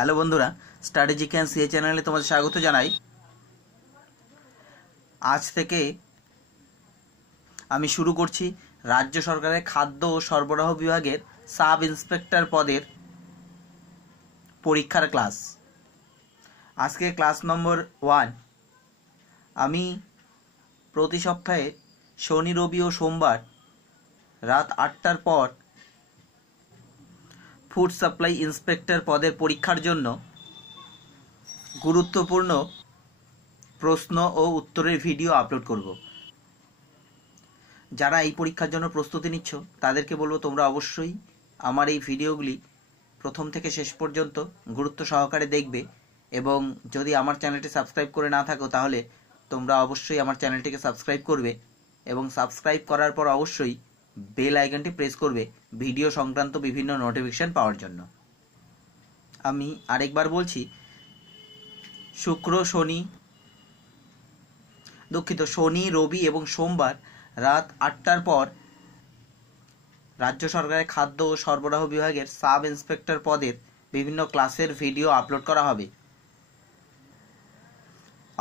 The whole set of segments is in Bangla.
হ্যালো বন্ধুরা, স্ট্র্যাটেজি ক্যান সিএ চ্যানেলে তোমাদের স্বাগত জানাই। আজ থেকে আমি শুরু করছি রাজ্য সরকারের খাদ্য ও সরবরাহ বিভাগের সাব ইন্সপেক্টর পদের পরীক্ষার ক্লাস। আজকে ক্লাস নম্বর 1। আমি প্রতি সপ্তাহে শনি, রবি ও সোমবার রাত 8টার পর ফুড সাপ্লাই ইন্সপেক্টর পদের পরীক্ষার জন্য গুরুত্বপূর্ণ প্রশ্ন ও উত্তরের ভিডিও আপলোড করব। যারা এই পরীক্ষার জন্য প্রস্তুতি নিচ্ছ তাদেরকে বলবো তোমরা অবশ্যই আমার এই ভিডিওগুলি প্রথম থেকে শেষ পর্যন্ত গুরুত্ব সহকারে দেখবে, এবং যদি আমার চ্যানেলটি সাবস্ক্রাইব করে না থাকো তাহলে তোমরা অবশ্যই আমার চ্যানেলটিকে সাবস্ক্রাইব করবে, এবং সাবস্ক্রাইব করার পর অবশ্যই বেল আইকনটি প্রেস করবে ভিডিও সংক্রান্ত বিভিন্ন নোটিফিকেশন পাওয়ার জন্য। আমি আরেকবার বলছি, শনি, রবি এবং সোমবার রাত 8টার পর রাজ্য সরকারের খাদ্য ও সরবরাহ বিভাগের সাব ইন্সপেক্টর পদের বিভিন্ন ক্লাসের ভিডিও আপলোড করা হবে।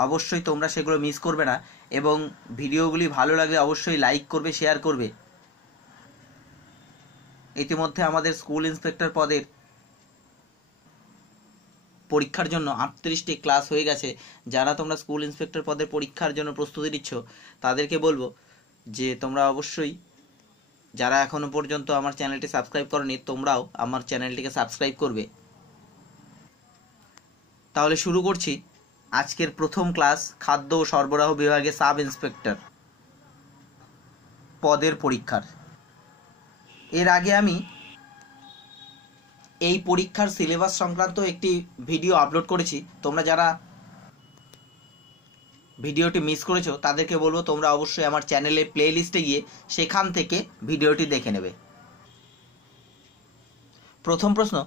অবশ্যই তোমরা সেগুলো মিস করবে না, এবং ভিডিওগুলি ভালো লাগলে অবশ্যই লাইক করবে, শেয়ার করবে। ইতিমধ্যে আমাদের স্কুল ইন্সপেক্টর পদের পরীক্ষার জন্য 38টি ক্লাস হয়ে গেছে। যারা তোমরা স্কুল ইন্সপেক্টর পদের পরীক্ষার জন্য প্রস্তুতি নিচ্ছ তাদেরকে বলবো যে তোমরা অবশ্যই, যারা এখনো পর্যন্ত আমার চ্যানেলটি সাবস্ক্রাইব করনি, তোমরাও আমার চ্যানেলটিকে সাবস্ক্রাইব করবে। তাহলে শুরু করছি আজকের প্রথম ক্লাস, খাদ্য ও সরবরাহ বিভাগে সাব ইন্সপেক্টর পদের পরীক্ষার। এর আগে আমি এই পরীক্ষার সিলেবাস সংক্রান্ত একটি ভিডিও আপলোড করেছি। তোমরা যারা ভিডিওটি মিস করেছো তাদেরকে বলবো তোমরা অবশ্যই আমার চ্যানেলে প্লে লিস্টে গিয়ে সেখান থেকে ভিডিওটি দেখে নেবে। প্রথম প্রশ্ন,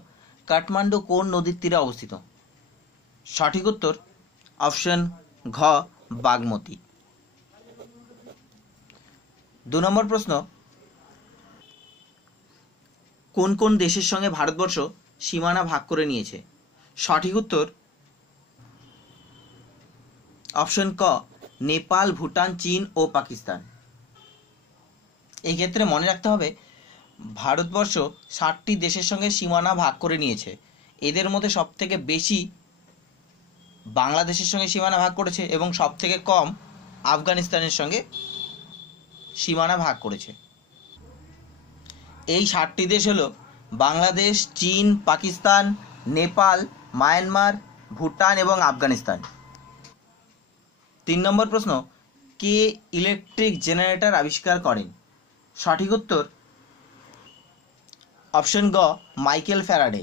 কাঠমান্ডু কোন নদীর তীরে অবস্থিত? সঠিক উত্তর অপশন ঘ, বাগমতী। 2 নম্বর প্রশ্ন, কোন কোন দেশের সঙ্গে ভারতবর্ষ সীমানা ভাগ করে নিয়েছে? সঠিক উত্তর অপশন ক, নেপাল, ভুটান, চীন ও পাকিস্তান। এই ক্ষেত্রে মনে রাখতে হবে ভারতবর্ষ 60টি দেশের সঙ্গে সীমানা ভাগ করে নিয়েছে। এদের মধ্যে সবথেকে বেশি বাংলাদেশের সঙ্গে সীমানা ভাগ করেছে এবং সবথেকে কম আফগানিস্তানের সঙ্গে সীমানা ভাগ করেছে। এই 60টি দেশ হলো বাংলাদেশ, চীন, পাকিস্তান, নেপাল, মায়ানমার, ভুটান এবং আফগানিস্তান। 3 নম্বর প্রশ্ন, কে ইলেকট্রিক জেনারেটর আবিষ্কার করেন? সঠিক উত্তর অপশন গ, মাইকেল ফ্যারাডে।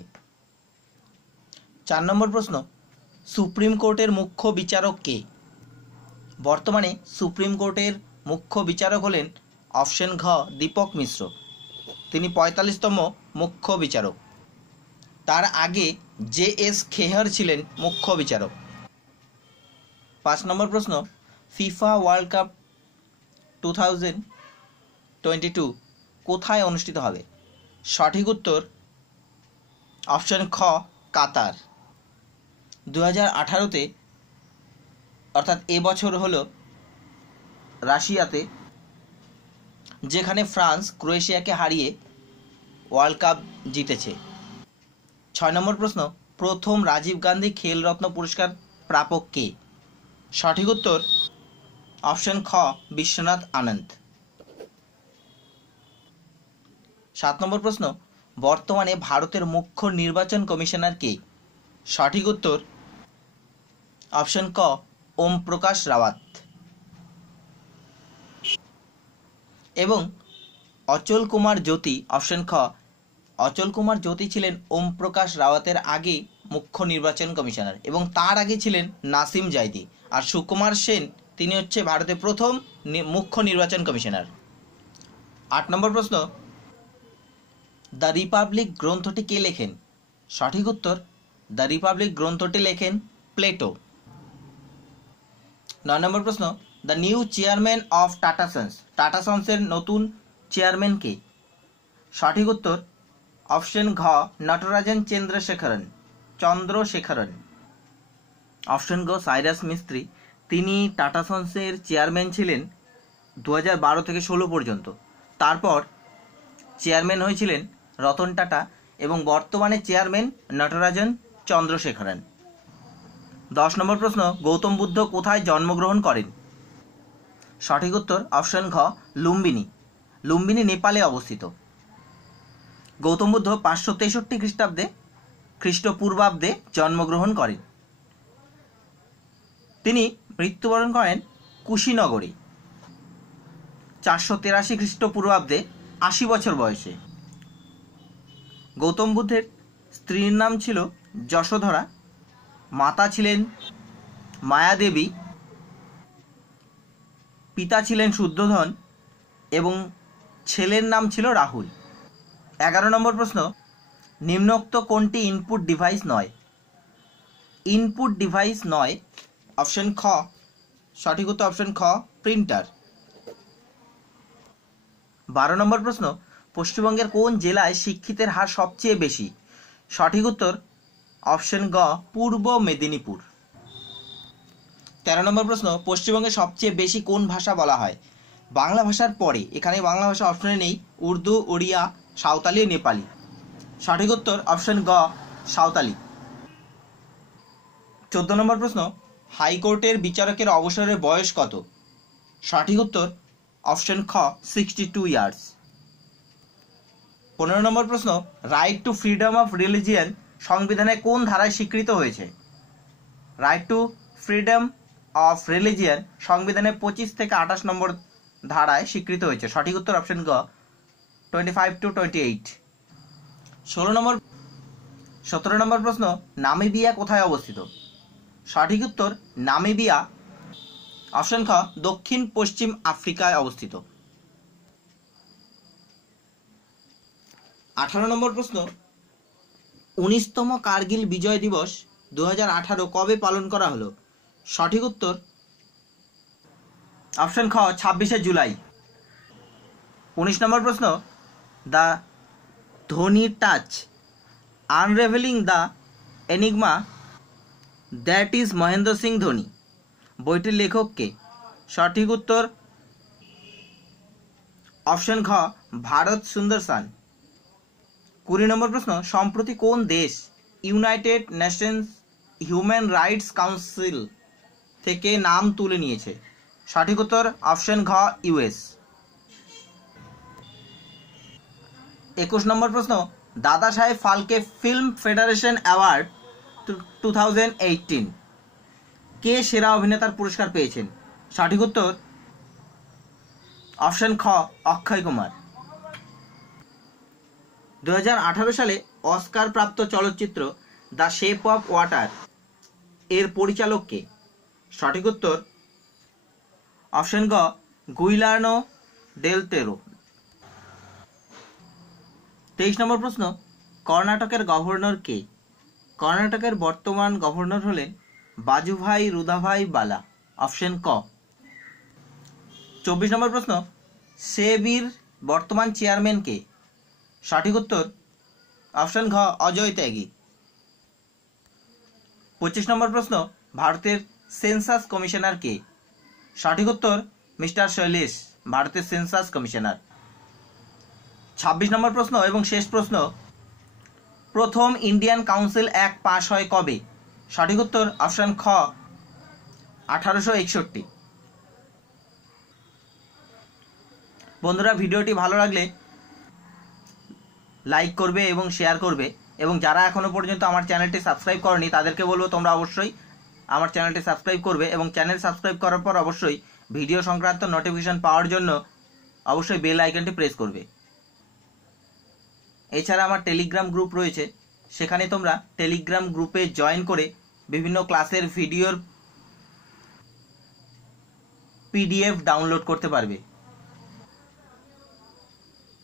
4 নম্বর প্রশ্ন, সুপ্রিম কোর্টের মুখ্য বিচারক কে? বর্তমানে সুপ্রিম কোর্টের মুখ্য বিচারক হলেন অপশন ঘ, দীপক মিশ্র। তিনি 45তম মুখ্য বিচারক। তার আগে জে.এস. খেহর ছিলেন মুখ্য বিচারক। 5 নম্বর প্রশ্ন, ফিফা ওয়ার্ল্ড কাপ 2022 কোথায় অনুষ্ঠিত হবে? সঠিক উত্তর অপশন খ, কাতার। 2018-তে অর্থাৎ এবছর হলো রাশিয়াতে, যেখানে ফ্রান্স ক্রোয়েশিয়াকে হারিয়ে ওয়ার্ল্ড কাপ জিতেছে। 6 নম্বর প্রশ্ন, প্রথম রাজীব গান্ধী খেলরত্ন পুরস্কার প্রাপক কে? সঠিক উত্তর অপশন খ, বিশ্বনাথ আনন্দ। 7 নম্বর প্রশ্ন, বর্তমানে ভারতের মুখ্য নির্বাচন কমিশনার কে? সঠিক উত্তর অপশন ক, ওম প্রকাশ রাওয়াত। এবং অচল কুমার জ্যোতি, অপশন খ, অচল কুমার জ্যোতি ছিলেন ওম প্রকাশ রাওয়াতের আগে মুখ্য নির্বাচন কমিশনার, এবং তার আগে ছিলেন নাসিম জাইদি। আর সুকুমার সেন তিনি হচ্ছে ভারতের প্রথম মুখ্য নির্বাচন কমিশনার। 8 নম্বর প্রশ্ন, দ্য রিপাবলিক গ্রন্থটি কে লেখেন? সঠিক উত্তর দ্য রিপাবলিক গ্রন্থটি লেখেন প্লেটো। 9 নম্বর প্রশ্ন, the new chairman of Tata sons, Tata সন্সের নতুন চেয়ারম্যান কে? সঠিক উত্তর অপশন ঘ, নটরাজন চন্দ্রশেখরন। চন্দ্রশেখরন। অপশন গ সাইরাস মিস্ত্রি। তিনি টাটা সন্সের চেয়ারম্যান ছিলেন 2012 থেকে 16 পর্যন্ত। তারপর চেয়ারম্যান হয়েছিলেন রতন টাটা এবং বর্তমানে চেয়ারম্যান নটরাজন চন্দ্রশেখরন। 10 নম্বর প্রশ্ন, গৌতম বুদ্ধ কোথায় জন্মগ্রহণ করেন? সঠিক উত্তর অপশন ঘ লুম্বিনী। লুম্বিনী নেপালে অবস্থিত। গৌতম বুদ্ধ 563 খ্রিস্টাব্দে খ্রিস্টপূর্বাব্দে জন্মগ্রহণ করেন। তিনি মৃত্যুবরণ করেন কুশীনগরে 483 খ্রিস্টপূর্বাব্দে 80 বছর বয়সে। গৌতম বুদ্ধের স্ত্রীর নাম ছিল যশোধরা, মাতা ছিলেন মায়াদেবী, পিতা ছিলেন শুদ্ধোধন এবং ছেলের নাম ছিল রাহুল। 11 নম্বর প্রশ্ন, নিম্নোক্ত কোনটি ইনপুট ডিভাইস নয়? ইনপুট ডিভাইস নয় অপশন খ। সঠিক উত্তর অপশন খ প্রিন্টার। 12 নম্বর প্রশ্ন, পশ্চিমবঙ্গের কোন জেলায় শিক্ষিতের হার সবচেয়ে বেশি? সঠিক উত্তর অপশন গ পূর্ব মেদিনীপুর। 13 নম্বর প্রশ্ন, পশ্চিমবঙ্গে সবচেয়ে বেশি কোন ভাষা বলা হয়? বাংলা ভাষার পরে, এখানে বাংলা ভাষা অপশনে নেই, উর্দু, ওড়িয়া, সাঁওতালি, নেপালি। সঠিক উত্তর অপশন গ সাঁওতালি। 14 নম্বর প্রশ্ন, হাইকোর্টের বিচারকের অবসরের বয়স কত? সঠিক উত্তর অপশন খ 62 ইয়ার্স। 15 নম্বর প্রশ্ন, right two freedom of religion সংবিধানে কোন ধারায় স্বীকৃত হয়েছে? Right two freedom of religion সংবিধানে 25 থেকে 28 নম্বর ধারায় স্বীকৃত হয়েছে। সঠিক উত্তর অপশন গ 25 to 28। 17 নম্বর প্রশ্ন, নামিবিয়া কোথায় অবস্থিত? সঠিক উত্তর নামিবিয়া অপশন খ দক্ষিণ পশ্চিম আফ্রিকায় অবস্থিত। 18 নম্বর প্রশ্ন, 19তম কার্গিল বিজয় দিবস 2018 কবে পালন করা হলো? সঠিক উত্তর অপশন খ 26শে জুলাই। 19 নম্বর প্রশ্ন, the Dhoni touch unravelling the enigma that is Mahendra Singh Dhoni বইটির লেখক কে? সঠিক উত্তর অপশন ঘ ভারত সুন্দরসান। 20 নম্বর প্রশ্ন, সম্প্রতি কোন দেশ United Nations human rights council থেকে নাম তুলে নিয়েছে? সঠিক উত্তর অপশন ঘ ইউএস। 21 নম্বর প্রশ্ন, দাদা সাহেব ফালকে ফিল্ম ফেডারেশন অ্যাওয়ার্ড 2018 কে সেরা অভিনেতার পুরস্কার পেয়েছেন? সঠিক উত্তর অপশন খ অক্ষয় কুমার। 2018 সালে অস্কার প্রাপ্ত চলচ্চিত্র দ্য শেপ অফ ওয়াটার এর পরিচালক কে? সঠিক উত্তর অপশন গ গুইলার্নো দেল টোরো। 23 নম্বর প্রশ্ন, কর্ণাটকের গভর্নর কে? কর্ণাটকের বর্তমান গভর্নর হলেন বাজুভাই রুদাভাই বালা। অপশন ক। 24 নম্বর প্রশ্ন, সেবির বর্তমান চেয়ারম্যান কে? সঠিক উত্তর অপশন ঘ অজয় ত্যাগী। 25 নম্বর প্রশ্ন, ভারতের সেন্সাস কমিশনার কে? সঠিক উত্তর মিস্টার শৈলেশ, ভারতের সেন্সাস কমিশনার। 26 নম্বর প্রশ্ন এবং শেষ প্রশ্ন, প্রথম ইন্ডিয়ান কাউন্সিল অ্যাক্ট পাস হয় কবে? সঠিক উত্তর অপশন খ 1861। বন্ধুরা, ভিডিওটি ভালো লাগলে লাইক করবে এবং শেয়ার করবে, এবং যারা এখনো পর্যন্ত আমার চ্যানেলটি সাবস্ক্রাইব করনি তাদেরকে বলবো তোমরা অবশ্যই আমার চ্যানেলটি সাবস্ক্রাইব করবে, এবং চ্যানেল সাবস্ক্রাইব করার পর অবশ্যই ভিডিও সংক্রান্ত নোটিফিকেশন পাওয়ার জন্য অবশ্যই বেল আইকনটি প্রেস করবে। এছাড়া আমার টেলিগ্রাম গ্রুপ রয়েছে, সেখানে তোমরা টেলিগ্রাম গ্রুপে জয়েন করে বিভিন্ন ক্লাসের ভিডিওর পিডিএফ ডাউনলোড করতে পারবে।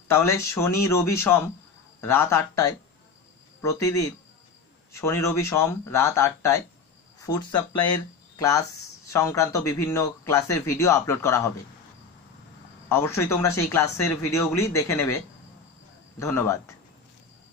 তাহলে শনি রবি সোম রাত 8টায়, প্রতিদিন শনি রবি সোম রাত 8টায় ফুড সাপ্লাইয়ের ক্লাস সংক্রান্ত বিভিন্ন ক্লাসের ভিডিও আপলোড করা হবে। অবশ্যই তোমরা সেই ক্লাসের ভিডিওগুলি দেখে নেবে। ধন্যবাদ।